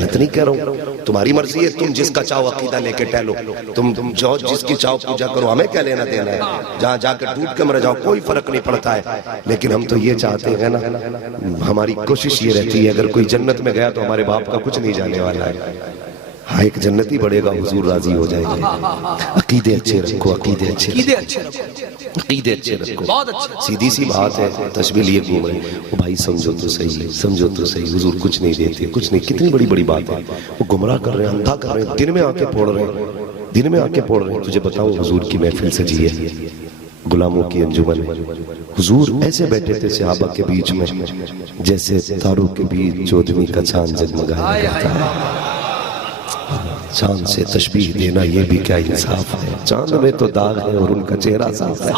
غلط نہیں کہہ رہا ہوں، تمہاری مرضی ہے، تم جس کا چاہو عقیدہ لے کے ٹہلو، تم جو جس کی چاہو پوجا کرو، ہمیں کیا لینا دینا ہے، جہاں جا کے ڈوب کے مر جاؤ کوئی فرق نہیں پڑتا ہے۔ لیکن ہم تو یہ چاہتے ہیں نا، ہماری کوشش یہ رہتی ہے اگر کوئی جنت میں گیا تو ہمارے باپ کا کچھ نہیں جانے والا ہے، ہاں ایک جنتی بڑھے گا، حضور راضی ہو جائیں گے۔ عقیدے اچھے رکھو، عقیدے اچھے رکھو، عقیدے اچھے رکھو، سیدھی سی بات ہے، تشبیہ لیے گھوم رہے ہیں، وہ بھائی سمجھو تو صحیح، سمجھو تو صحیح، حضور کچھ نہیں دیتے، کچھ نہیں، کتنی بڑی بڑی بات ہے، وہ گمراہ کر رہے ہیں، اندھا کر رہے ہیں، دن میں آ کے پڑھ رہے ہیں، دن میں آ کے پڑھ رہے ہیں۔ تجھے بتاؤں حضور کی محفل سجی ہے، غلاموں کی انجمن ہے، حضور ایسے بیٹھے تھے صحابہ کے بیچ میں جیسے تاروں کے بیچ چودھویں کا چاند جگمگایا کرتا ہے۔ چاند سے تشبیہ دینا یہ بھی کیا انصاف ہے، چاند میں تو داغ ہے اور ان کا چہرہ صاف ہے،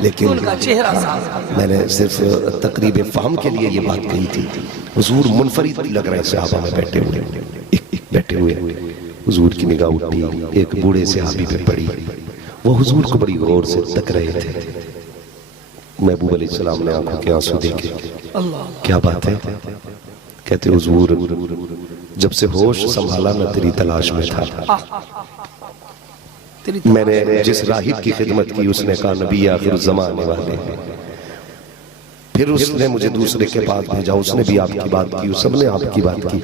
لیکن میں نے صرف تقریب فہم کے لیے یہ بات کہی تھی۔ حضور منفرد لگ رہے ہیں صحابہ میں بیٹھے ہوئے، حضور کی نگاہ اٹھی، ایک بوڑھے صحابی پہ پڑی، وہ حضور کو بڑی غور سے تک رہے تھے۔ محبوب علیہ السلام نے آنکھوں کے آنسو دیکھے، کیا بات ہے؟ کہتے حضور جب سے ہوش سنبھالا میں تیری تلاش میں تھا، میں نے جس راہب کی خدمت کی اس نے کہا نبی آخر زمانے والے ہیں، پھر اس نے مجھے دوسرے کے پاس بھیجا، اس نے بھی آپ کی بات کی، سب نے آپ کی بات کی،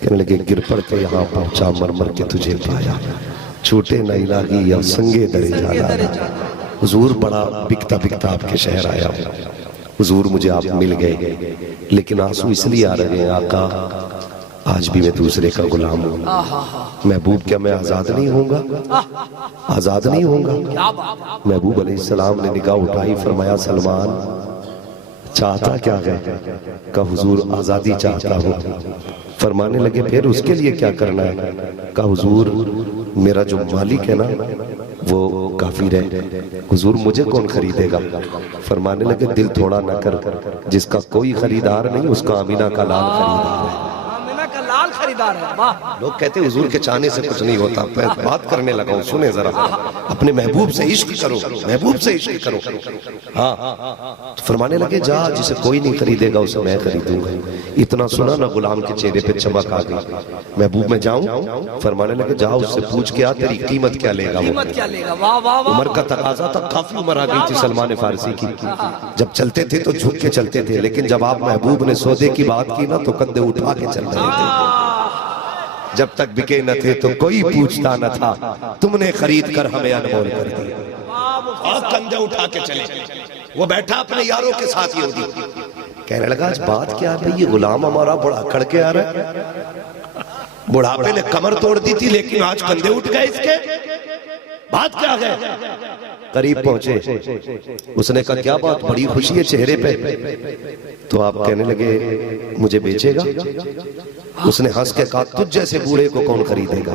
کہنے لگے گر پڑ کے یہاں پہنچا، مر مر کے تجھے پایا، چھوٹے نہ الہی یا سنگے درے جانا۔ حضور بڑا بکتا بکتا آپ کے شہر آیا، حضور مجھے آپ مل گئے، لیکن آنسو اس لیے آ رہے ہیں آقا آج بھی میں دوسرے کا غلام ہوں۔ محبوب کیا میں آزاد نہیں ہوں گا؟ آزاد نہیں ہوں گا؟ محبوب علیہ السلام نے نگاہ اٹھائی، فرمایا سلمان چاہتا کیا ہے؟ کہا حضور آزادی چاہتا ہوں۔ فرمانے لگے پھر اس کے لیے کیا کرنا ہے؟ کہا حضور میرا جو مالک ہے نا وہ کافر ہے، حضور مجھے کون خریدے گا؟ فرمانے لگے دل تھوڑا نہ کر، جس کا کوئی خریدار نہیں اس کا آمینہ کا لال خریدار ہے۔ لوگ کہتے ہیں حضور کے چاہنے سے کچھ نہیں ہوتا، میں بات کرنے لگا ہوں، سنیں ذرا، اپنے محبوب سے عشق کرو، محبوب سے عشق کرو۔ ہاں فرمانے لگے جا جسے کوئی نہیں خریدے گا اسے میں خریدوں گا۔ اتنا سنا نہ غلام کے چہرے پہ چمک آ گئی، محبوب میں جاؤں؟ فرمانے لگے جا اس سے پوچھ کے آ تیری قیمت کیا لے گا وہ۔ عمر کا تقاضا تھا، کافی عمر آ گئی تھی سلمان فارسی کی، جب چلتے تھے تو جھک کے چلتے تھے، لیکن جب آپ محبوب نے سودے کی بات کی نا تو کندھے اٹھا کے چل رہے تھے۔ جب تک بکے نہ تھے تو کوئی پوچھتا نہ تھا، تم نے خرید کر ہمیں انمول کر دیا۔ آپ کندھے اٹھا کے چلے، وہ بیٹھا اپنے یاروں کے ساتھ یہودی، کہنے لگا آج بات کیا ہے؟ یہ غلام ہمارا بڑا کھڑ کے آ رہا ہے، بڑھاپے نے کمر توڑ دی تھی لیکن آج کندھے اٹھ گئے اس کے، بات کیا ہے؟ قریب پہنچے، اس نے کہا کیا بات، بڑی خوشی ہے چہرے پہ؟ تو آپ کہنے لگے مجھے بیچے گا؟ اس نے ہنس کے کہا تجھ جیسے بوڑھے کو کون خریدے گا؟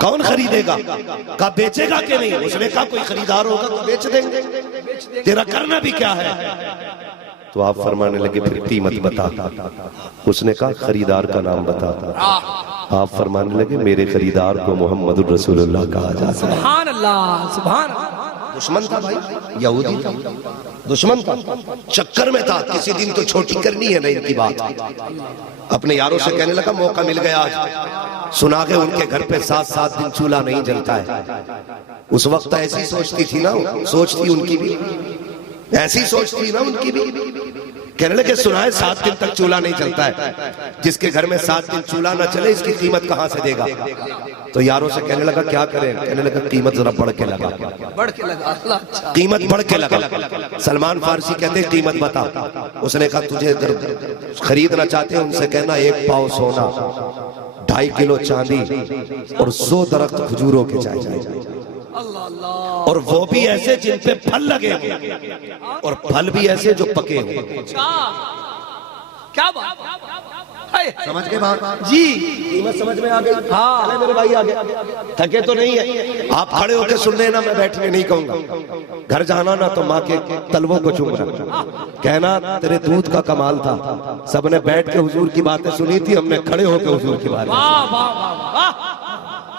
کون خریدے گا؟ کہا بیچے گا کہ نہیں؟ اس نے کہا کوئی خریدار ہوگا تو بیچ دیں گے، تیرا کرنا بھی کیا ہے؟ تو آپ فرمانے لگے پھر قیمت بتا۔ اس نے کہا خریدار کا نام بتا۔ آپ فرمانے لگے میرے خریدار کو محمد الرسول اللہ کہا جاتا ہے۔ سبحان اللہ، سبحان اللہ۔ دشمن تھا بھائی، یہودی تھا، دشمن تھا، چکر میں تھا، کسی دن تو چھوٹی کرنی ہے نا ان کی بات۔ اپنے یاروں سے کہنے لگا موقع مل گیا آج، سنا کہ ان کے گھر پہ 7 دن چولہا نہیں جلتا ہے۔ اس وقت ایسی سوچتی تھی نا، سوچتی ان کی بھی ایسی سوچتی نا ان کی بھی، کہنے لگے سنا ہے 7 دن تک چولہا نہیں چلتا ہے، جس کے گھر میں 7 دن چولہا نہ چلے اس کی قیمت کہاں سے دے گا؟ تو یاروں سے کہنے لگا کیا کریں؟ کہنے لگا قیمت ذرا بڑھ کے لگا، قیمت بڑھ کے لگا۔ سلمان فارسی کہتے ہیں قیمت بتا۔ اس نے کہا تجھے اگر خریدنا چاہتے ہیں ان سے کہنا 1 پاؤ سونا، 2.5 کلو چاندی اور 100 درخت کھجوروں کے چاہیے، اور وہ بھی ایسے جن پہ پھل لگے ہوں، اور پھل بھی ایسے جو پکے ہوں۔ کیا بات، سمجھ گئے بات؟ جی قیمت سمجھ میں آ گئی؟ چلے میرے بھائی آگے، تھکے تو نہیں ہے؟ آپ کھڑے ہو کے سن لینا، میں بیٹھنے نہیں کہوں گا۔ گھر جانا نا تو ماں کے تلووں کو چومنا، کہنا تیرے دودھ کا کمال تھا، سب نے بیٹھ کے حضور کی باتیں سنی تھی، ہم نے کھڑے ہو کے حضور کی باتیں سنی۔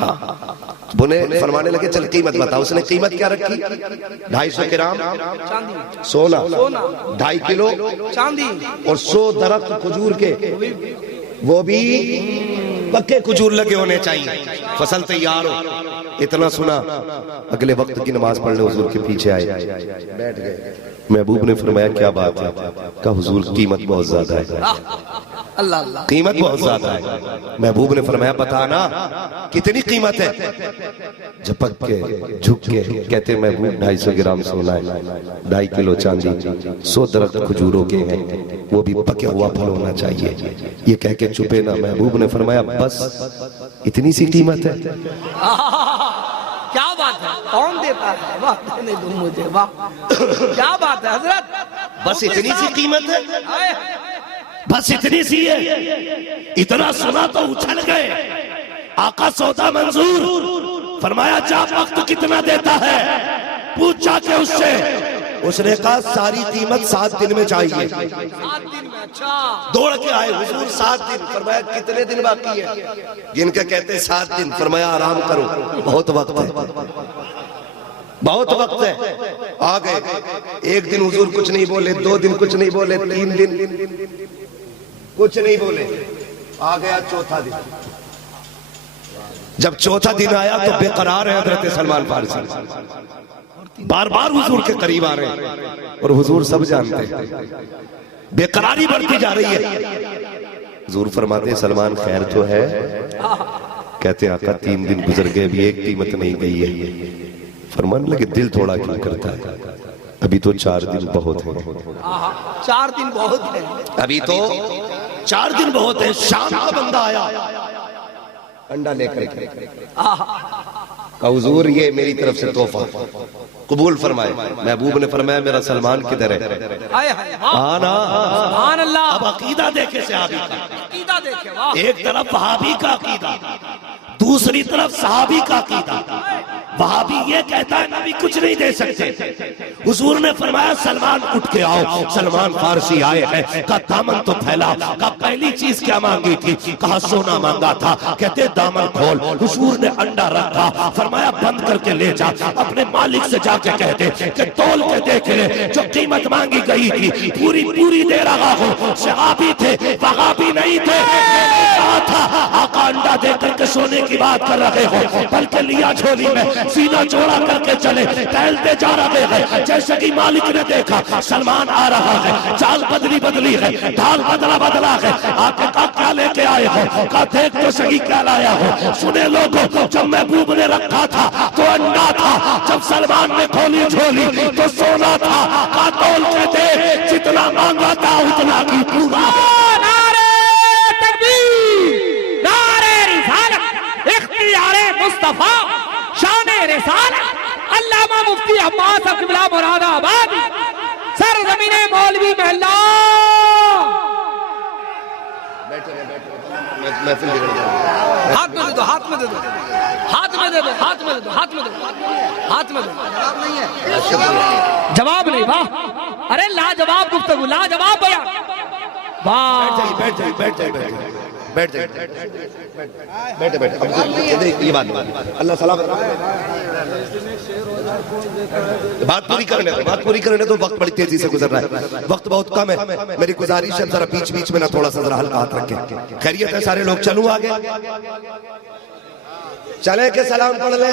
ہاں بنے فرمانے لگے چل قیمت بتا. اس نے قیمت کیا رکھی؟ 250 گرام چاندی سونا، 2.5 کلو چاندی اور 100 درخت کھجور کے، وہ بھی پکے کھجور لگے ہونے چاہیے، فصل تیار ہو. اتنا سنا، اگلے وقت کی نماز پڑھنے حضور کے پیچھے آئے، بیٹھ گئے. محبوب نے فرمایا کیا بات ہے؟ کہا حضور قیمت بہت زیادہ ہے، اللہ اللہ قیمت بہت زیادہ ہے. محبوب نے فرمایا بتانا کتنی قیمت ہے؟ جھپک کے جھک کے کہتے محبوب 250 گرام سونا ہے، 2.5 کلو چاندی، 100 درخت کھجوروں کے ہیں، وہ بھی پکے ہوا پھل ہونا چاہیے. یہ کہہ کے چپے نہ. محبوب نے فرمایا بس اتنی سی قیمت ہے؟ کیا بات ہے، کون دیتا ہے؟ واہ دینے دوں مجھے، واہ کیا بات ہے حضرت. بس اتنی سی قیمت ہے؟ آئے. بس اتنی سی ہے؟ اتنا سنا تو اچھل گئے. آقا سودا منظور. فرمایا جا وقت کتنا دیتا ہے؟ پوچھا کہ اس سے. اس نے کہا ساری قیمت 7 دن میں چاہیے. 7 دن میں. اچھا دوڑ کے آئے حضور 7 دن. فرمایا کتنے دن باقی ہے؟ جن کے کہتے 7 دن. فرمایا آرام کرو، بہت وقت ہے، بہت وقت ہے. آ گئے. 1 دن حضور کچھ نہیں بولے، 2 دن کچھ نہیں بولے، 3 دن کچھ نہیں بولے. آ گیا چوتھا دن. جب چوتھا دن آیا تو بے قرار ہے حضرت سلمان فارسی، بار بار حضور کے قریب آ رہے ہیں اور حضور سب جانتے ہیں. بے قراری بڑھتی جا رہی ہے. حضور فرماتے ہیں سلمان خیر تو ہے؟ کہتے ہیں آقا 3 دن گزر گئے، ابھی ایک قیمت نہیں گئی ہے. فرمانے لگے دل تھوڑا کیوں کرتا ہے؟ ابھی تو 4 دن بہت ہیں. 4 دن بہت ہے. ابھی تو 4 دن بہت ہیں. شام کا بندہ آیا انڈا لے کر کے. کہا حضور یہ میری طرف سے تحفہ قبول فرمائے. محبوب نے فرمایا میرا سلمان کدھر ہے؟ آئے ہائے آنا. سبحان اللہ. اب عقیدہ دیکھے صحابی کا. عقیدہ دیکھے واہ. ایک طرف وہابی کا عقیدہ، دوسری طرف صحابی کا عقیدہ. وہابی یہ کہتا ہے نبی کچھ نہیں دے سکتے. حضور نے فرمایا سلمان اٹھ کے آؤ. سلمان فارسی آئے ہیں. کہا دامن تو پھیلا. کہا پہلی چیز کیا مانگی تھی؟ کہا سونا مانگا تھا. کہتے دامن کھول. حضور نے انڈا رکھا. فرمایا بند کر کے لے جا، اپنے مالک سے جا کے کہہ دے کہ تول کے دیکھ لے، جو قیمت مانگی گئی تھی پوری پوری دے رہا ہوں. صحابی تھے، وہابی نہیں تھے. کہا تھا آقا انڈا دے کر کے سونے کی بات کر رہے ہو، بلکہ لیا جھولی میں، سینہ چوڑا کر کے چلے، ٹہلتے جا رہے ہیں. جیسے کہ مالک نے دیکھا سلمان آ رہا ہے، چال بدلی ہے، ڈھال بدلا ہے. آپ نے کہا کیا لے کے آئے ہو؟ کہا دیکھ تو صحیح کیا لایا ہو. سنے لوگوں، جب محبوب نے رکھا تھا تو انڈا تھا، جب سلمان نے کھولی جھولی تو سونا تھا. کہا تول کے دے، جتنا مانگا تھا اتنا کی پورا. نعرہ تکبیر، نعرہ رسالت، اختیار مصطفیٰ، شان رسالت. علامہ مفتی عباس قبلہ مراد آباد، سرزمین مولوی محلہ. ہاتھ میں دے دو، ہاتھ میں دے دو، ہاتھ میں دے دو، ہاتھ میں دے دو، ہاتھ میں دے دو، ہاتھ میں دے دو. جواب نہیں. واہ ارے لاجواب گفتگو، لاجواب بیان. واہ بیٹھ جائیے بیٹھ جائیے. بیٹھے یہ بات اللہ سلامت. بات پوری کرنے دو. وقت بڑی تیزی سے گزر رہا ہے، وقت بہت کم ہے. میری گزارش ہے ذرا بیچ میں نہ تھوڑا سا ذرا ہلکا ہاتھ رکھیں. خیریت ہے سارے لوگ؟ چلوں آگے، چلے کہ سلام پڑھ لیں؟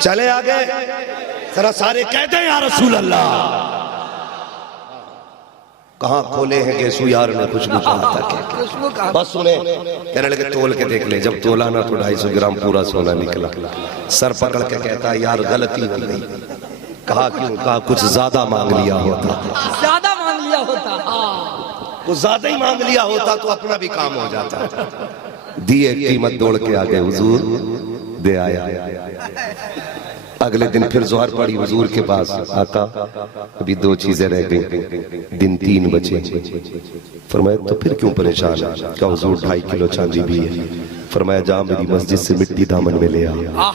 چلے آگے ذرا سارے کہتے ہیں یا رسول اللہ. کہاں کھولے ہیں کہ سو یار نے خوشبو کہا تھا. بس سنیں، کہنے لگے تول کے دیکھ لے. جب تولا نا تو 250 گرام پورا سونا نکلا. سر پکڑ کے کہتا یار غلطی ہو گئی. کہا کیوں؟ کہا کچھ زیادہ مانگ لیا ہوتا. زیادہ مانگ لیا ہوتا. کچھ زیادہ ہی مانگ لیا ہوتا تو اپنا بھی کام ہو جاتا. دیے قیمت دوڑ کے آگے حضور دے آیا. اگلے دن پھر ظہر پڑی حضور کے پاس. آقا ابھی 2 چیزیں رہ گئی، دن 3 بچے. فرمایا تو پھر کیوں پریشان؟ کہا حضور 2.5 کلو چاندی بھی ہے. فرمایا جا میری مسجد سے مٹی دامن میں لے آ. واہ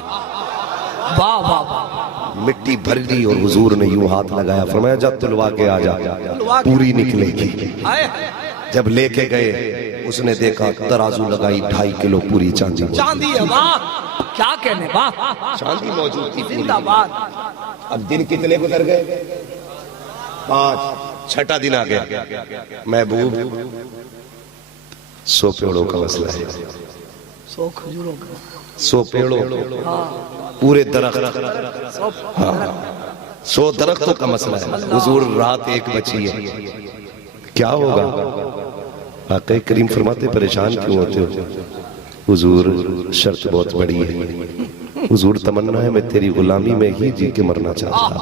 واہ واہ. مٹی بھر لی اور حضور نے یوں ہاتھ لگایا. فرمایا جب تلوا کے آ جا، پوری نکلے گی. جب لے کے گئے اس نے دیکھا ترازو لگائی 2.5 کلو پوری چاندی چاندی ہے، واہ کیا کہنے، واہ چاندی موجود تھی پوری۔ زندہ باد۔ اب دن کتنے گزر گئے؟ 5۔ چھٹا دن آ گیا، محبوب 100 پیڑوں کا مسئلہ ہے، 100 کھجوروں کا، 100 پیڑوں پورے درخت، 100 درختوں کا مسئلہ ہے۔ حضور رات 1 بجی ہے، کیا ہوگا؟ آقا کریم فرماتے پریشان کیوں ہوتے ہو؟ حضور شرط بہت بڑی ہے، حضور تمنا ہے میں تیری غلامی میں ہی جی کے مرنا چاہتا ہوں،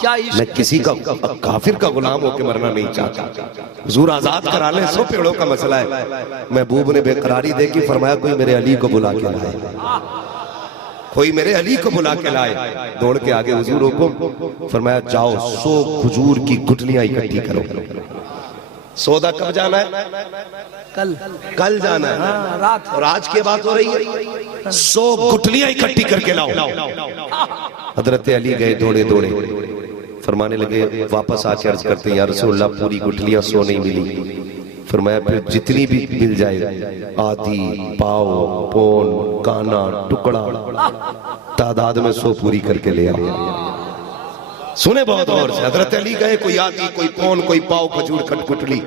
کیا عشق، میں کسی کا کافر کا غلام ہو کے مرنا نہیں چاہتا۔ حضور آزاد کرا لیں، 100 پیڑوں کا مسئلہ ہے۔ محبوب نے بے قراری دے کی، فرمایا کوئی میرے علی کو بلا کے لائے، کوئی میرے علی کو بلا کے لائے۔ دوڑ کے آگے حضور حکم فرمایا جاؤ 100 کھجور کی گٹھلیاں اکٹھی کرو۔ سودا کب جانا ہے؟ کل جانا ہے، رات، اور آج کی بات ہو رہی ہے 100 گٹھلیاں اکٹھی کر کے لاؤ۔ حضرت علی گئے دوڑے دوڑے، فرمانے لگے واپس آ کے عرض کرتے ہیں یا رسول اللہ پوری گٹھلیاں 100 نہیں ملی۔ فرمایا پھر جتنی بھی مل جائے، آدھی، پاؤ، پون، کانا، ٹکڑا، تعداد میں 100 پوری کر کے لے آؤ۔ سنے بہت غور سے، حضرت علی گئے، کوئی آدھی، کوئی پون، کوئی پاؤ کھجور کھٹ گٹھلی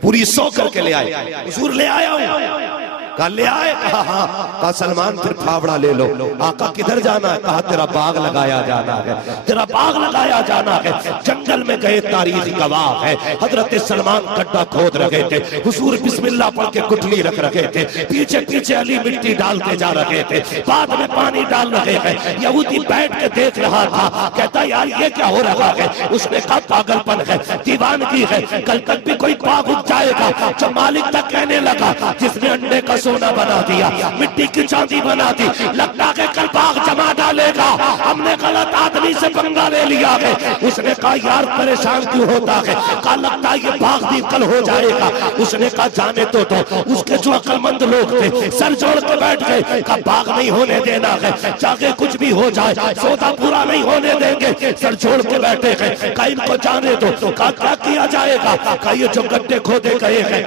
پوری 100 کر کے لے آئے۔ حضور لے آیا ہوں، کہا لے آئے، کہا ہاں، کہا سلمان پھر پھاوڑا لے لو۔ آقا کدھر جانا ہے؟ کہا تیرا باغ لگایا جانا ہے، تیرا باغ لگایا جانا ہے۔ جنگل میں گئے، تاریخ گواہ ہے، حضرت سلمان گڈھا کھود رہے تھے، حضور بسم اللہ پڑھ کے گٹھلی رکھ رہے تھے، پیچھے پیچھے علی مٹی ڈالتے جا رہے تھے، بعد میں پانی ڈال رہے ہیں۔ یہودی بیٹھ کے دیکھ رہا تھا، کہتا یار یہ کیا ہو رہا ہے؟ اس نے کہا پاگل پن ہے، دیوانگی ہے، کل تک بھی کوئی باغ اگ جائے گا۔ جو مالک تک کہنے لگا جس نے انڈے کا سونا بنا دیا، مٹی کی چاندی بنا دی، لگتا ہے کل باغ جما ڈالے گا، ہم نے غلط آدمی سے پنگا لے لیا ہے۔ اس نے کہا یار پریشان کیوں ہوتا ہے؟ کہا لگتا ہے یہ باغ بھی کل ہو جائے گا۔ اس نے کہا جانے تو اس کے جو عقل مند لوگ تھے سر جوڑ کے بیٹھ گئے، کہا باغ نہیں ہونے دینا ہے، چاہے کچھ بھی ہو جائے سودا پورا نہیں ہونے دیں گے۔ سر جوڑ کے بیٹھے ہیں، کہا ان کو جانے دو۔ کہا کیا کیا جائے گا؟ کہا یہ جو گڈھے کھودے گئے ہیں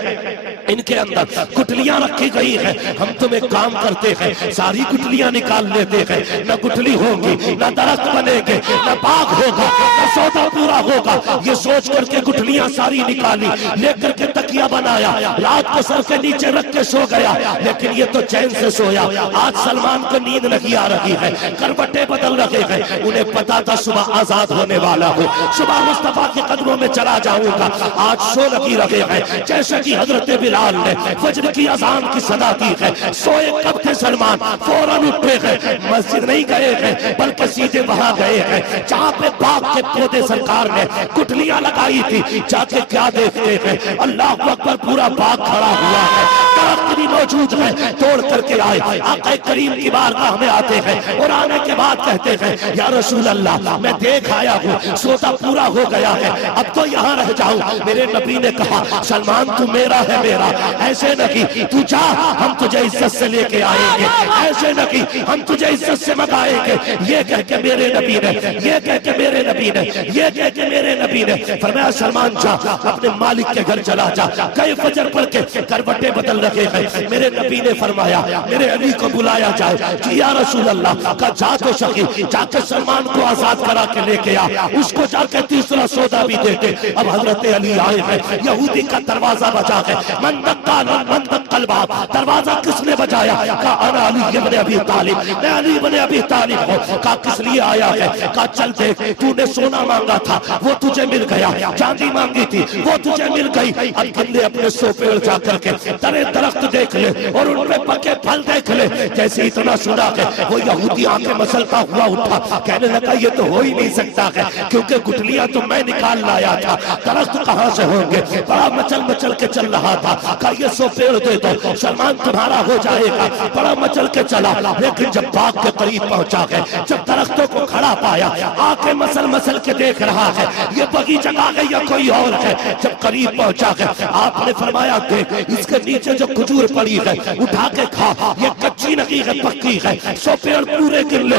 ان کے اندر گٹھلیاں رکھی گئی ہیں، ہم تم ایک کام کرتے ہیں، ساری گٹھلیاں نکال لیتے ہیں، نہ گٹھلی ہوگی، نہ درخت بنے گے، نہ باغ ہوگا، نہ سودا پورا ہوگا۔ یہ سوچ کر کے گٹھلیاں ساری نکالی، لے کر کے تکیہ بنایا، رات کو سر کے نیچے رکھ کے سو گیا، لیکن یہ تو چین سے سویا۔ آج سلمان کو نیند نہیں آ رہی ہے، کروٹیں بدل رہے ہیں، انہیں پتا تھا صبح آزاد ہونے والا ہوں، صبح مصطفیٰ کے قدموں میں چلا جاؤں گا۔ آج سو لگی رہے ہیں، جیسے کہ حضرت بلال نے فجر کی اذان کی صدا دی ہے، سوئے کب تھے سلمان، فوراً اٹھے ہیں، مسجد نہیں گئے ہیں بلکہ سیدھے وہاں گئے ہیں جہاں پہ باغ کے پودے سرکار نے گٹھلیاں لگائی تھی۔ جا کے کیا دیکھتے ہیں؟ اللہ اکبر، پورا باغ کھڑا ہوا ہے، درخت بھی موجود ہے۔ توڑ کر کے آئے، آقا کریم کی بارگاہ میں آتے ہیں اور آنے کے بعد کہتے ہیں یا رسول اللہ میں دیکھ آیا ہوں، سودا پورا ہو گیا ہے، اب تو یہاں رہ جاؤں۔ میرے نبی نے کہا سلمان تو میرا ہے، میرا ایسے نہیں، تو جا ہم تجھے عزت سے لے کے آئیں گے، ایسے نہیں ہم تجھے عزت سے منگائیں گے۔ یہ کہہ کے میرے نبی نے، یہ کہہ کے میرے نبی نے، یہ کہہ کے میرے نبی نے فرمایا سلمان جا اپنے مالک کے گھر چلا جا۔ کئی فجر پڑھ کے کروٹیں بدل رکھے ہیں، میرے نبی نے فرمایا میرے علی کو بلایا جائے۔ جی یا رسول اللہ، کہا جا تو سکی، جا کے سلمان کو آزاد کرا کے لے کے آ، اس کو جا کے تیسرا سودا بھی دے دے۔ اب حضرت علی آئے ہیں، یہودی کا دروازہ بجا ہے، من دق الباب، دروازہ کس نے بجایا؟ کہا انا علی ابن ابی طالب، میں علی ابن ابی طالب ہوں۔ کہا کس لیے آیا ہے؟ کہا چل دیکھ، تو نے سونا مانگا تھا وہ تجھے مل گیا، چاندی مانگی تھی وہ تجھے مل گئی، اب گندے اپنے سو پیڑ جا کر کے ترے درخت دیکھ لے اور ان پہ پکے پھل دیکھ لے۔ جیسے اتنا سنا ہے وہ یہودی آنکھیں مسلتا ہوا اٹھا، کہنے لگا یہ تو ہو ہی نہیں سکتا ہے، کیونکہ گٹھلیاں تو میں نکال لایا تھا، درخت کہاں سے ہوں گے؟ بڑا مچل مچل کے چل رہا تھا، کہا یہ 100 پیڑ دے دو سلمان تمہارا ہو جائے گا۔ بڑا مچل کے چلا، لیکن جب باغ کے قریب پہنچا ہے، جب درختوں کو کھڑا پایا، آنکھیں مسل مسل کے دیکھ رہا ہے یہ باغیچہ ہے یا کوئی اور ہے۔ جب قریب پہنچا ہے آپ نے فرمایا دیکھ اس کے نیچے جو کھجور پڑی ہے اٹھا کے کھا، یہ کچی نہیں ہے پکی ہے، 100 پیڑ پورے گر لے۔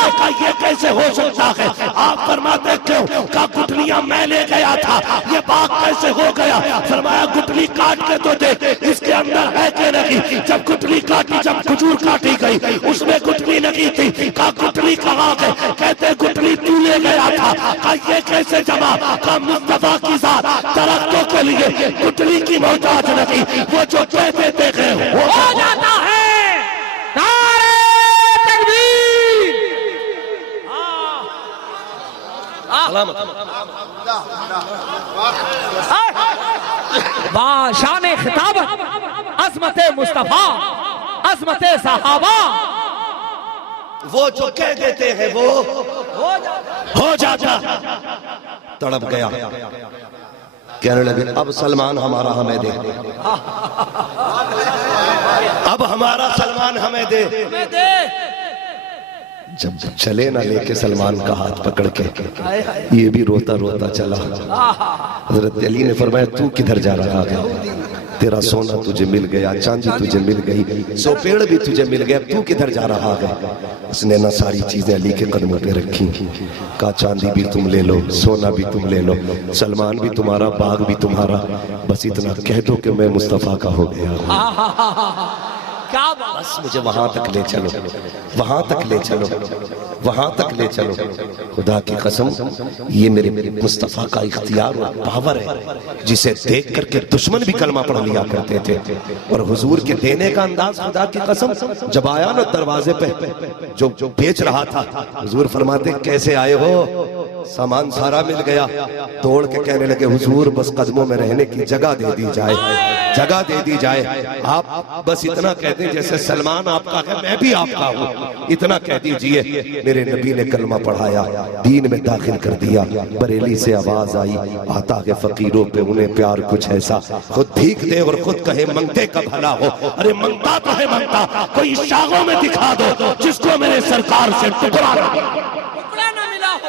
کہا یہ کیسے ہو سکتا ہے؟ آپ فرماتے کیوں؟ کہا گٹھلیاں گٹلیاں میں لے گیا تھا، یہ باغ کیسے ہو گیا؟ فرمایا گٹلی کاٹ کے تو دیکھ اس کے اندر ہے کہ نہیں۔ جب گٹلی کاٹی، جب کھجور کاٹی گئی اس میں گٹلی نہیں تھی، کہا گٹلی کہاں گئے؟ کہتے گٹلی تو لے گیا تھا۔ کہا یہ کیسے جمع؟ کہا مصطفیٰ کی ذات درختوں کے لیے گٹلی کی محتاج نہیں، وہ جو کہہ دیتے گئے ہو جاتا ہے۔ نعرہ تکبیر! باشان خطابت، عظمت مصطفیٰ، عظمت صحابہ، وہ جو کہہ دیتے ہیں وہ ہو جاتا۔ تڑپ گیا، کہنے لگے اب سلمان ہمارا ہمیں دے، اب ہمارا سلمان ہمیں دے۔ جب چلے نہ لے کے سلمان کا ہاتھ پکڑ کے، یہ بھی روتا روتا چلا۔ حضرت علی نے فرمایا تو کدھر جا رہا ہے؟ تیرا سونا تجھے مل گیا، چاندی تجھے مل گئی، سو پیڑ بھی تجھے مل گیا، تو کدھر جا رہا ہے؟ اس نے نہ ساری چیزیں علی کے قدموں پہ رکھی، کہا چاندی بھی تم لے لو، سونا بھی تم لے لو، سلمان بھی تمہارا، باغ بھی تمہارا، بس اتنا کہہ دو کہ میں مصطفیٰ کا ہو گیا ہوں۔ کیا بات! بس مجھے وہاں تک لے چلو، وہاں تک لے چلو، وہاں تک لے چلو۔ خدا کی قسم یہ میرے مصطفیٰ کا اختیار اور پاور ہے، جسے دیکھ کر کے دشمن بھی کلمہ پڑھ لیا کرتے تھے۔ اور حضور کے دینے کا انداز، خدا کی قسم جب آیا نا دروازے پہ جو بیچ رہا تھا، حضور فرماتے کیسے آئے ہو؟ سامان سارا مل گیا۔ توڑ کے کہنے لگے حضور بس قدموں میں رہنے کی جگہ دے دی جائے، جگہ دے دی جائے۔ آپ بس اتنا کہتے ہیں جیسے سلمان آپ کا ہے میں بھی آپ کا ہوں، اتنا کہہ دیجئے۔ میرے نبی نے کلمہ پڑھایا، دین میں داخل کر دیا۔ بریلی سے آواز آئی، آتا ہے فقیروں پہ انہیں پیار کچھ ایسا، خود بھیک دے اور خود کہے منگتے کا بھلا ہو۔ ارے منگتا تو ہے منگتا، کوئی شاغوں میں دکھا دو جس کو میرے سرکار سے ٹکڑا نہ ملا ہو،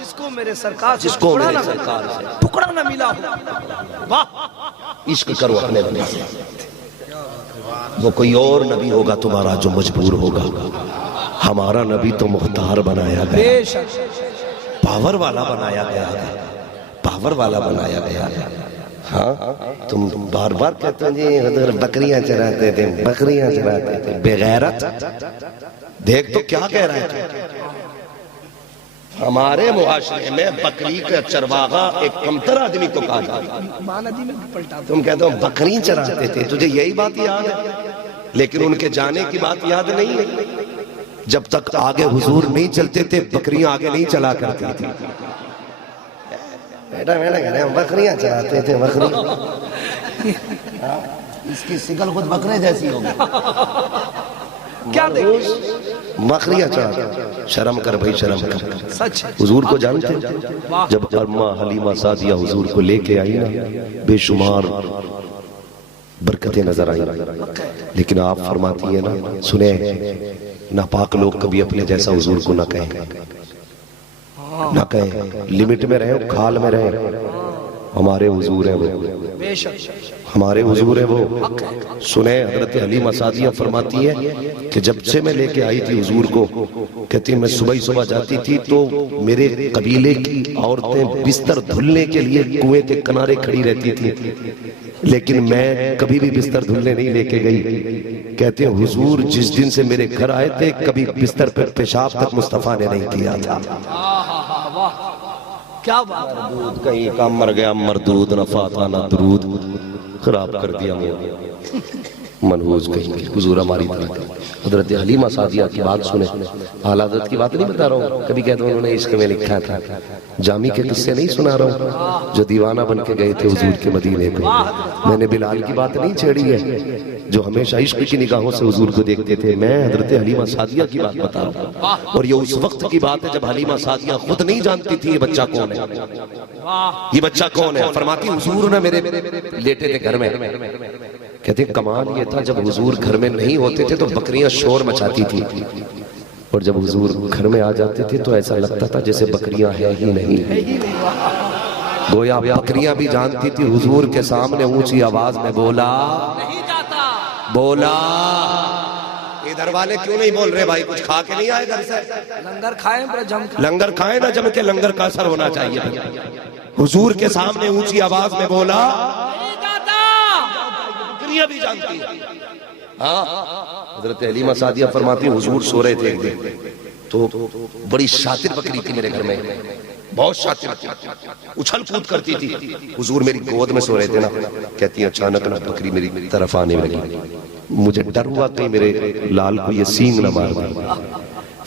جس کو میرے سرکار سے جس کو میرے سرکار سے ٹکڑا نہ ملا ہو۔ واہ! عشق کرو اپنے نبی سے۔ وہ کوئی اور نبی ہوگا تمہارا جو مجبور ہوگا، ہمارا نبی تو مختار بنایا گیا، بے شک پاور والا بنایا گیا، پاور والا بنایا گیا۔ ہاں تم بار بار کہتے ہیں جی حضور بکریاں چراتے تھے، بکریاں چراتے تھے، بے غیرت۔ دیکھ تو کیا کہہ رہے تھے؟ ہمارے معاشرے میں بکری کا چرواہا ایک کمتر آدمی کو کہا جاتا ہے۔ تم کہتے ہو بکری چراتے تھے، تجھے یہی بات یاد ہے، لیکن ان کے جانے کی بات یاد نہیں ہے۔ جب تک آگے حضور نہیں چلتے تھے بکریاں آگے نہیں چلا کرتی تھی۔ بیٹا کہہ رہے ہیں بکریاں چراتے تھے، بکری اس کی شکل خود بکرے جیسی ہوگی، کیا دیکھ بکریاں چراتے تھے۔ شرم کر بھائی، شرم کر۔ سچ ہے۔ حضور کو جانتے جب اماں حلیمہ سعدیہ حضور کو لے کے آئی نا، بے شمار برکتیں نظر آئیں، لیکن آپ فرماتی ہیں نا، سنیں ناپاک لوگ کبھی اپنے جیسا حضور کو نہ کہیں، نہ کہیں، لمٹ میں رہیں، کھال میں رہیں۔ ہمارے حضور ہیں وہ، بے شک ہمارے حضور ہیں وہ۔ سنیں حضرت حلیمہ سعدیہ فرماتی ہے کہ جب سے میں لے کے آئی تھی حضور کو، کہتی میں صبح ہی صبح جاتی تھی تو میرے قبیلے کی عورتیں بستر دھلنے کے لیے کنویں کے کنارے کھڑی رہتی تھی، لیکن میں کبھی بھی بستر دھلنے نہیں لے کے گئی۔ کہتے ہیں حضور جس دن سے میرے گھر آئے تھے کبھی بستر پر پیشاب تک مصطفیٰ نے نہیں کیا تھا۔ کیا بات ہے! مردود کہیں کا مر گیا مردود، نہ فاتحہ نہ درود، خراب کر دیا منحوس کہیں گے۔ حضور ہماری طرح حضرت حلیمہ سعدیہ کی بات سنیں، اعلیٰ حضرت کی بات نہیں بتا رہا ہوں، کبھی کہتے ہیں انہوں نے عشق میں لکھا تھا، جامی کے قصے نہیں سنا رہا ہوں جو دیوانہ بن کے گئے تھے حضور کے مدینے کو۔ میں نے بلال کی بات نہیں چھیڑی ہے جو ہمیشہ عشق کی نگاہوں سے حضور کو دیکھتے تھے، میں حضرت حلیمہ سعدیہ کی بات بتا رہا ہوں۔ اور یہ اس وقت کی بات ہے جب حلیمہ سعدیہ خود نہیں جانتی تھی یہ بچہ کون ہے، یہ بچہ کون ہے۔ فرماتی حضور نے میرے لیٹے تھے گھر میں، کہتے ہیں کمال یہ تھا جب حضور گھر میں نہیں ہوتے تھے تو بکریاں شور مچاتی تھی، اور جب حضور گھر میں آ جاتے تھے تو ایسا لگتا تھا جیسے بکریاں ہیں ہی نہیں، گویا بکریاں بھی جانتی تھی حضور کے سامنے اونچی آواز میں بولا نہیں جاتا، بولا ادھر والے کیوں نہیں بول رہے بھائی کچھ کھا کے نہیں آئے گھر سے؟ لنگر کھائیں پر جم کے لنگر کھائے نہ جم کے، لنگر کا اثر ہونا چاہیے. حضور کے سامنے اونچی آواز میں بولا بکریاں بھی جانتی ہیں. ہاں حضرت حلیمہ سعدیہ فرماتی ہیں حضور سو رہے تھے ایک دن تو بڑی شاطر بکری تھی میرے گھر میں، بہت شاطر، اچھل کود کرتی تھی. حضور میری گود میں سو رہے تھے نا، کہتی ہیں اچانک نا بکری میری طرف آنے لگی، مجھے ڈر ہوا کہیں میرے لال کو یہ سینگ نہ مار دے.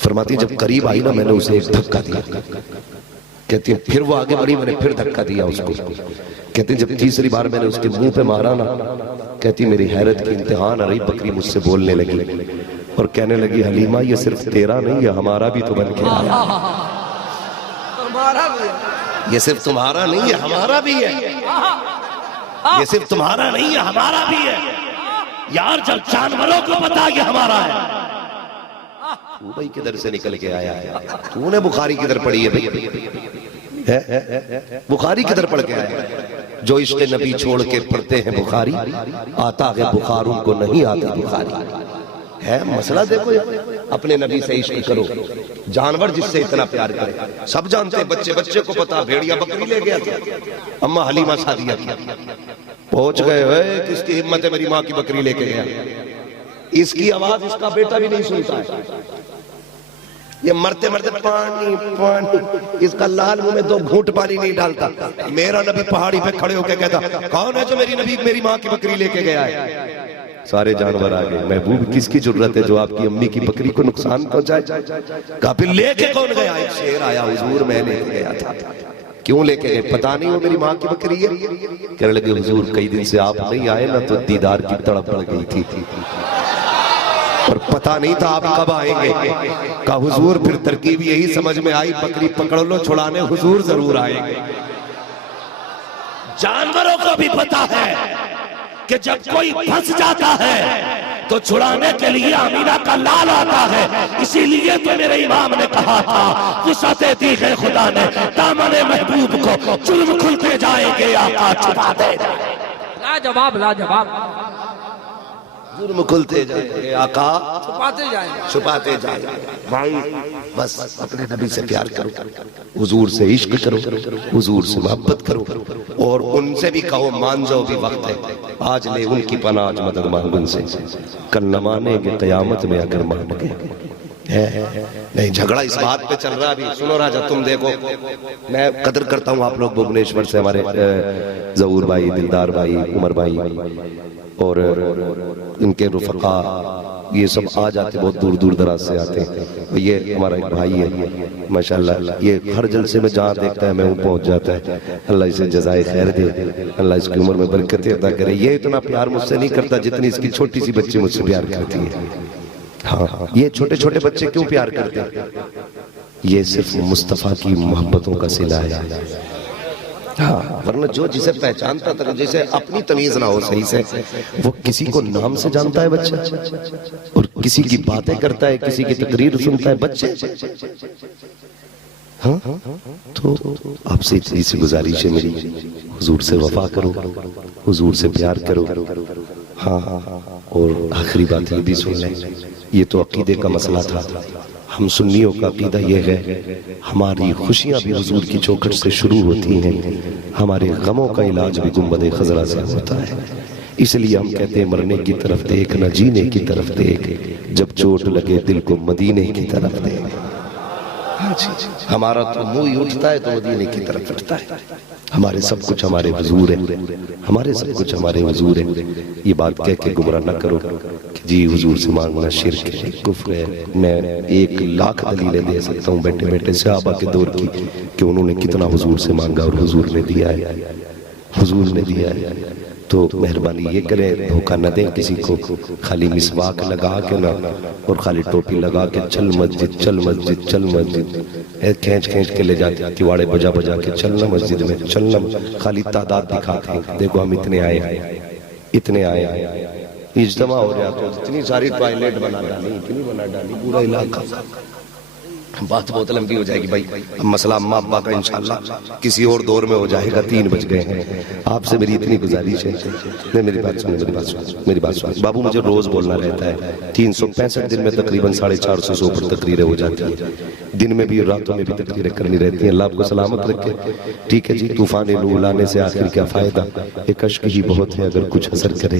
فرماتی جب قریب آئی نا میں نے اسے ایک دھکا دیا. کہتی ہیں پھر وہ آگے بڑھی، میں نے پھر دھکا دیا اس کو. کہتی ہیں جب تیسری بار میں نے اس کے منہ پہ مارا نا، کہتی میری حیرت کی انتہا نہ رہی، بکری مجھ سے بولنے لگی اور کہنے لگی حلیمہ یہ صرف تیرا نہیں یہ ہمارا بھی تو بن کے آیا. ہمارا بھی ہے. یہ صرف تمہارا نہیں ہے ہمارا بھی ہے. یہ صرف تمہارا نہیں ہے ہمارا بھی ہے. یار جب جانوروں کو پتا یہ ہمارا ہے. تو بھائی کدھر سے نکل کے آیا ہے؟ تو نے بخاری کدھر پڑھی ہے بھائی؟ بخاری کدھر پڑھ کے آیا؟ جو عشق نبی چھوڑ کے پڑھتے ہیں بخاری، آتا ہے بخار ان کو نہیں آتی بخاری. ہے مسئلہ دیکھو، اپنے نبی سے عشق کرو. جانور جس سے اتنا پیار کرے، سب جانتے ہیں، بچے کو پتا بھیڑیا بکری لے گیا تھا اما حلیمہ سعدیہ کی. پہنچ گئے ہوئے کس کی ہمت ہے میری ماں کی بکری لے کے گیا. اس کی آواز اس کا بیٹا بھی نہیں سنتا ہے. یہ مرتے مرتے پانی پانی، اس کا لال منہ میں 2 گھونٹ پانی نہیں ڈالتا. میرا نبی پہاڑی پہ کھڑے ہو کے کہتا کون ہے جو میری نبی میری ماں کی بکری لے کے گیا ہے؟ سارے جانور آگئے. محبوب کس کی ضرورت ہے جو آپ کی امی کی بکری کو نقصان پہنچائے؟ کہا پھر لے کے کون گیا؟ ایک شیر آیا حضور میں لے کے گیا تھا. کیوں لے کے گئے؟ پتہ نہیں وہ میری ماں کی بکری ہے. کہنے لگے حضور کئی دن سے آپ نہیں آئے نا تو دیدار کی تڑپ پڑ گئی تھی اور پتہ نہیں تھا آپ کب آئیں گے. کہا حضور پھر ترکیب یہی سمجھ میں آئی بکری پکڑ لو چھڑانے حضور ضرور آئیں گے. جانوروں کو بھی پتہ ہے کہ جب کوئی پھنس جاتا ہے تو چھڑانے کے لیے امینہ کا لال آتا ہے. اسی لیے تو میرے امام نے کہا تھا وسعت دی ہے خدا نے دامن محبوب کو جرم کھلتے جائیں گے آقا چھپا دے. لاجواب لاجواب، جرم کھلتے جائیں گے آقا چھپاتے جائیں گے. چھپاتے جائیں گے. بھائی بس اپنے نبی سے پیار کرو، حضور سے عشق کرو، حضور سے محبت کرو اور ان سے بھی کہو مان جاؤ بھی وقت ہے. آج لے ان کی پناہ آج مدد مانگ ان سے، کل نہ مانے گے قیامت میں اگر مان گئے. نہیں جھگڑا اس بات پہ چل رہا بھی. سنو راجہ تم دیکھو، میں قدر کرتا ہوں آپ لوگ بھوبنیشور سے ہمارے ظہور بھائی، دلدار بھائی، عمر بھائی اور ان کے رفقا یہ سب آ جاتے، بہت دور دور دراز سے آتے ہیں. یہ ہمارا ایک بھائی ہے ماشاءاللہ، یہ ہر جلسے میں جہاں دیکھتا ہے میں وہ پہنچ جاتا ہے. اللہ اسے جزائے خیر دے، اللہ اس کی عمر میں برکت عطا کرے. یہ اتنا پیار مجھ سے نہیں کرتا جتنی اس کی چھوٹی سی بچی مجھ سے پیار کرتی ہے. ہاں یہ چھوٹے چھوٹے بچے کیوں پیار کرتے ہیں؟ یہ صرف مصطفیٰ کی محبتوں کا صلہ ہے. ہاں ورنہ جو جسے پہچانتا تھا، جسے اپنی تمیز نہ ہو صحیح سے، وہ کسی کو نام سے جانتا ہے بچہ اور کسی کی باتیں کرتا ہے، کسی کی تقریر سنتا ہے بچے. ہاں تو آپ سے اتنی سی گزارش ہے میری، حضور سے وفا کرو، حضور سے پیار کرو. ہاں اور آخری بات یہ بھی سن لیں، یہ تو عقیدے کا مسئلہ تھا. ہم سنیوں کا عقیدہ یہ ہے ہماری خوشیاں بھی حضور کی چوکھٹ سے شروع ہوتی ہیں، ہمارے غموں کا علاج بھی گنبد خضرا سے ہوتا ہے. اس لیے ہم کہتے ہیں مرنے کی طرف دیکھ نہ جینے کی طرف دیکھ، جب چوٹ لگے دل کو مدینے کی طرف دیکھ. ہمارا تو منہ ہی اٹھتا ہے تو مدینے کی طرف اٹھتا ہے. ہمارے سب کچھ ہمارے حضور ہے، ہمارے سب کچھ ہمارے حضور ہے. یہ بات کہہ کے گمراہ نہ کرو کہ جی حضور سے مانگنا شرک ہے، کفر ہے. میں 1,00,000 دلیلیں دے سکتا ہوں بیٹھے بیٹھے صحابہ کے دور کی کہ انہوں نے کتنا حضور سے مانگا اور حضور نے دیا ہے، حضور نے دیا ہے. تو مہربانی یہ کریں دھوکہ نہ دیں کسی کو. خالی مسواک لگا کے نہ اور خالی ٹوپی لگا کے چل مسجد چل مسجد چل مسجد، کھینچ کھینچ کے لے جاتے کیواڑے بجا بجا کے چلنا مسجد میں چلنا، خالی تعداد دکھاتے ہیں دیکھو ہم اتنے آئے اتنے آئے. اجتماع ہو جاتا ہے اتنی ساری ٹوائلٹ بنا ڈالی، اتنی بنا ڈالی پورا علاقہ. بات بہت لمبی ہو جائے گی بھائی. اب مسئلہ اماں ابا کا انشاءاللہ کسی اور دور میں ہو جائے گا. 3 بج گئے ہیں. آپ سے میری اتنی گزارش ہے. نہیں میری بات سنیں, میری بات سنیں. بابو مجھے روز بولنا رہتا ہے. 365 دن میں تقریباً 450 سے اوپر تقریریں ہو جاتی ہیں. دن میں بھی اور راتوں میں بھی تقریریں کرنی رہتی ہیں. اللہ آپ کو سلامت رکھے. ٹھیک ہے جی. طوفان نور لانے سے آخر کیا فائدہ, ایک اشک ہی بہت ہے اگر کچھ اثر کرے.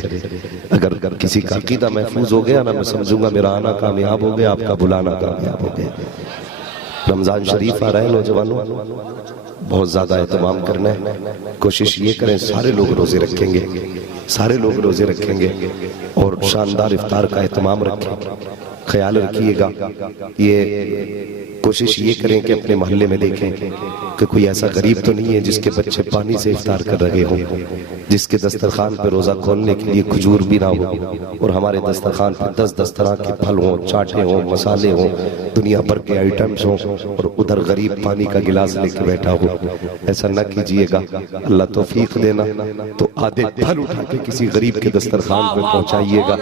اگر کسی کا عقیدہ محفوظ ہو گیا نا, میں سمجھوں گا میرا آنا کامیاب ہو گیا, آپ کا بلانا کامیاب ہو گیا. رمضان شریف آ رہا ہے نوجوانوں, بہت زیادہ اہتمام کرنا ہے. کوشش یہ کریں سارے لوگ روزے رکھیں گے, سارے لوگ روزے رکھیں گے اور شاندار افطار کا اہتمام رکھیں. خیال رکھیے گا, یہ کوشش یہ کریں کہ اپنے محلے میں دیکھیں کہ کوئی ایسا غریب تو نہیں ہے جس کے بچے پانی سے افطار کر رہے ہوں, جس کے دسترخوان پہ روزہ کھولنے کے لیے کھجور بھی نہ ہو, اور ہمارے دسترخوان پہ 10 طرح کے پھل ہوں, چاٹے ہوں, مسالے ہوں, دنیا بھر کے آئٹمز ہوں, اور ادھر غریب پانی کا گلاس لے کے بیٹھا ہو. ایسا نہ کیجئے گا. اللہ توفیق دینا تو آدھے پھل اٹھا کے کسی غریب کے دسترخوان پہ پہنچائیے گا.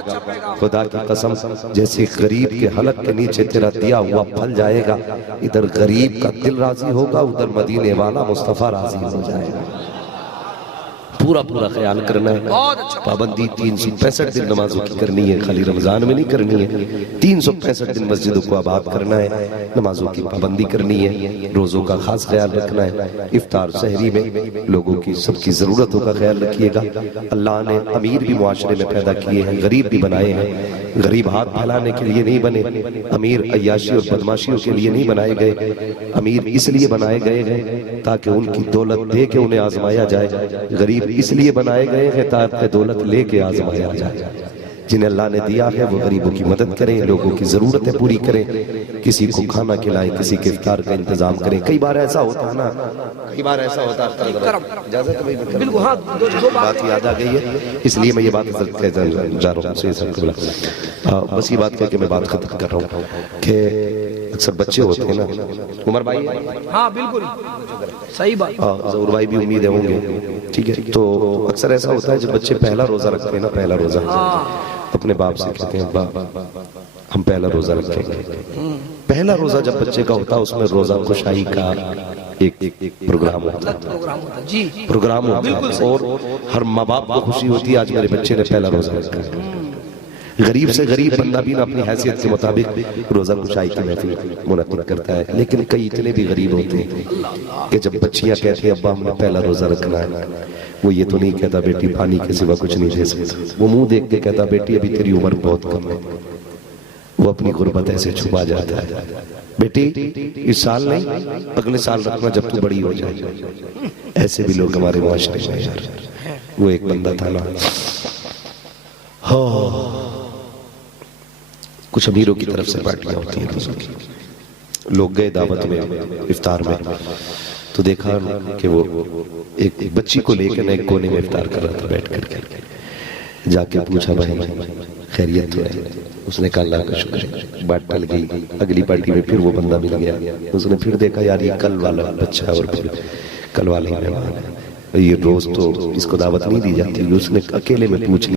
خدا کی قسم, جیسے غریب کے حلق کے نیچے تیرا دیا ہوا پھل جائے گا, ادھر غریب کا دل راضی ہوگا, ادھر مدینے والا مصطفیٰ راضی ہو جائے گا. پورا خیال کرنا ہے. پابندی 365 دن نمازوں کی کرنی ہے, خالی رمضان میں نہیں کرنی ہے. 365 دن مسجدوں کو آباد کرنا ہے, نمازوں کی پابندی کرنی ہے, روزوں کا خاص خیال رکھنا ہے. افطار سحری میں لوگوں کی سب کی ضرورتوں کا خیال رکھیے گا. اللہ نے امیر بھی معاشرے میں پیدا کیے ہیں, غریب بھی بنائے ہیں. غریب ہاتھ پھیلانے کے لیے نہیں بنے, امیر عیاشی اور بدماشیوں کے لیے نہیں بنائے گئے. امیر اس لیے بنائے گئے ہیں تاکہ ان کی دولت دے کے انہیں آزمایا جائے. غریب اس لیے بنائے گئے ہیں تاکہ دولت لے کے آزمایا جائے. جنہیں اللہ نے دیا ہے وہ غریبوں کی مدد کریں, لوگوں کی ضرورتیں پوری کریں, کسی کو کھانا کھلائیں, کسی کے افطار کا انتظام کریں. کئی بار ایسا ہوتا ہے نا, کئی بار ایسا ہوتا ہے. اجازت ہے بھائی, بات یاد آ گئی ہے اس لیے میں یہ بات جا رہا ہوں. بس یہ بات کہہ کے میں بات ختم کر رہا ہوں کہ اکثر بچے ہوتے ہیں نا. عمر بھائی, ہاں بالکل صحیح بات. ظہور بھائی بھی امید ہوں گے. ٹھیک ہے, تو اکثر ایسا ہوتا ہے جب بچے پہلا روزہ رکھتے ہیں نا, پہلا روزہ اپنے باپ سے کہتے ہیں ابا ہم پہلا روزہ رکھیں گے. پہلا روزہ جب بچے کا ہوتا ہے اس میں روزہ کشائی کا ایک پروگرام ہوتا ہے, پروگرام ہوتا ہے, اور ہر ماں باپ کو خوشی ہوتی ہے آج میرے بچے نے پہلا روزہ رکھا ہے. غریب سے غریب بندہ بھی نہ اپنی حیثیت کے مطابق روزہ کشائی کی محفل منعقد کرتا ہے. لیکن کئی اتنے بھی غریب ہوتے ہیں کہ جب بچیاں کہتی ہیں ابا ہم نے پہلا روزہ رکھنا ہے, وہ یہ تو نہیں کہتا بیٹی پانی کے سوا کچھ نہیں دے سکتا. وہ منہ دیکھ کے کہتا بیٹی ابھی تیری عمر بہت کم ہے. وہ اپنی غربت ایسے چھپا جاتا ہے, بیٹی اس سال نہیں اگلے سال رکھنا جب تو بڑی ہو جائے. ایسے بھی لوگ ہمارے معاشرے میں یار. وہ ایک بندہ تھا نا, کچھ امیروں کی طرف سے پارٹیاں ہوتی ہیں روزوں کی. لوگ گئے دعوت میں افطار میں, تو دیکھا کہ وہ ایک بچی کو لے کے ایک کونے میں افطار کر رہا تھا بیٹھ کر کے. جا کے پوچھا بھائی خیریت تو ہے؟ اس نے کہا اللہ کا شکر ہے. بات ٹل گئی. اگلی پارٹی میں پھر وہ بندہ مل گیا. اس نے پھر دیکھا یار یہ کل والا بچہ ہے اور پھر کل والے مہمان ہے, یہ روز تو اس کو دعوت نہیں دی جاتی. اس نے اکیلے میں پوچھ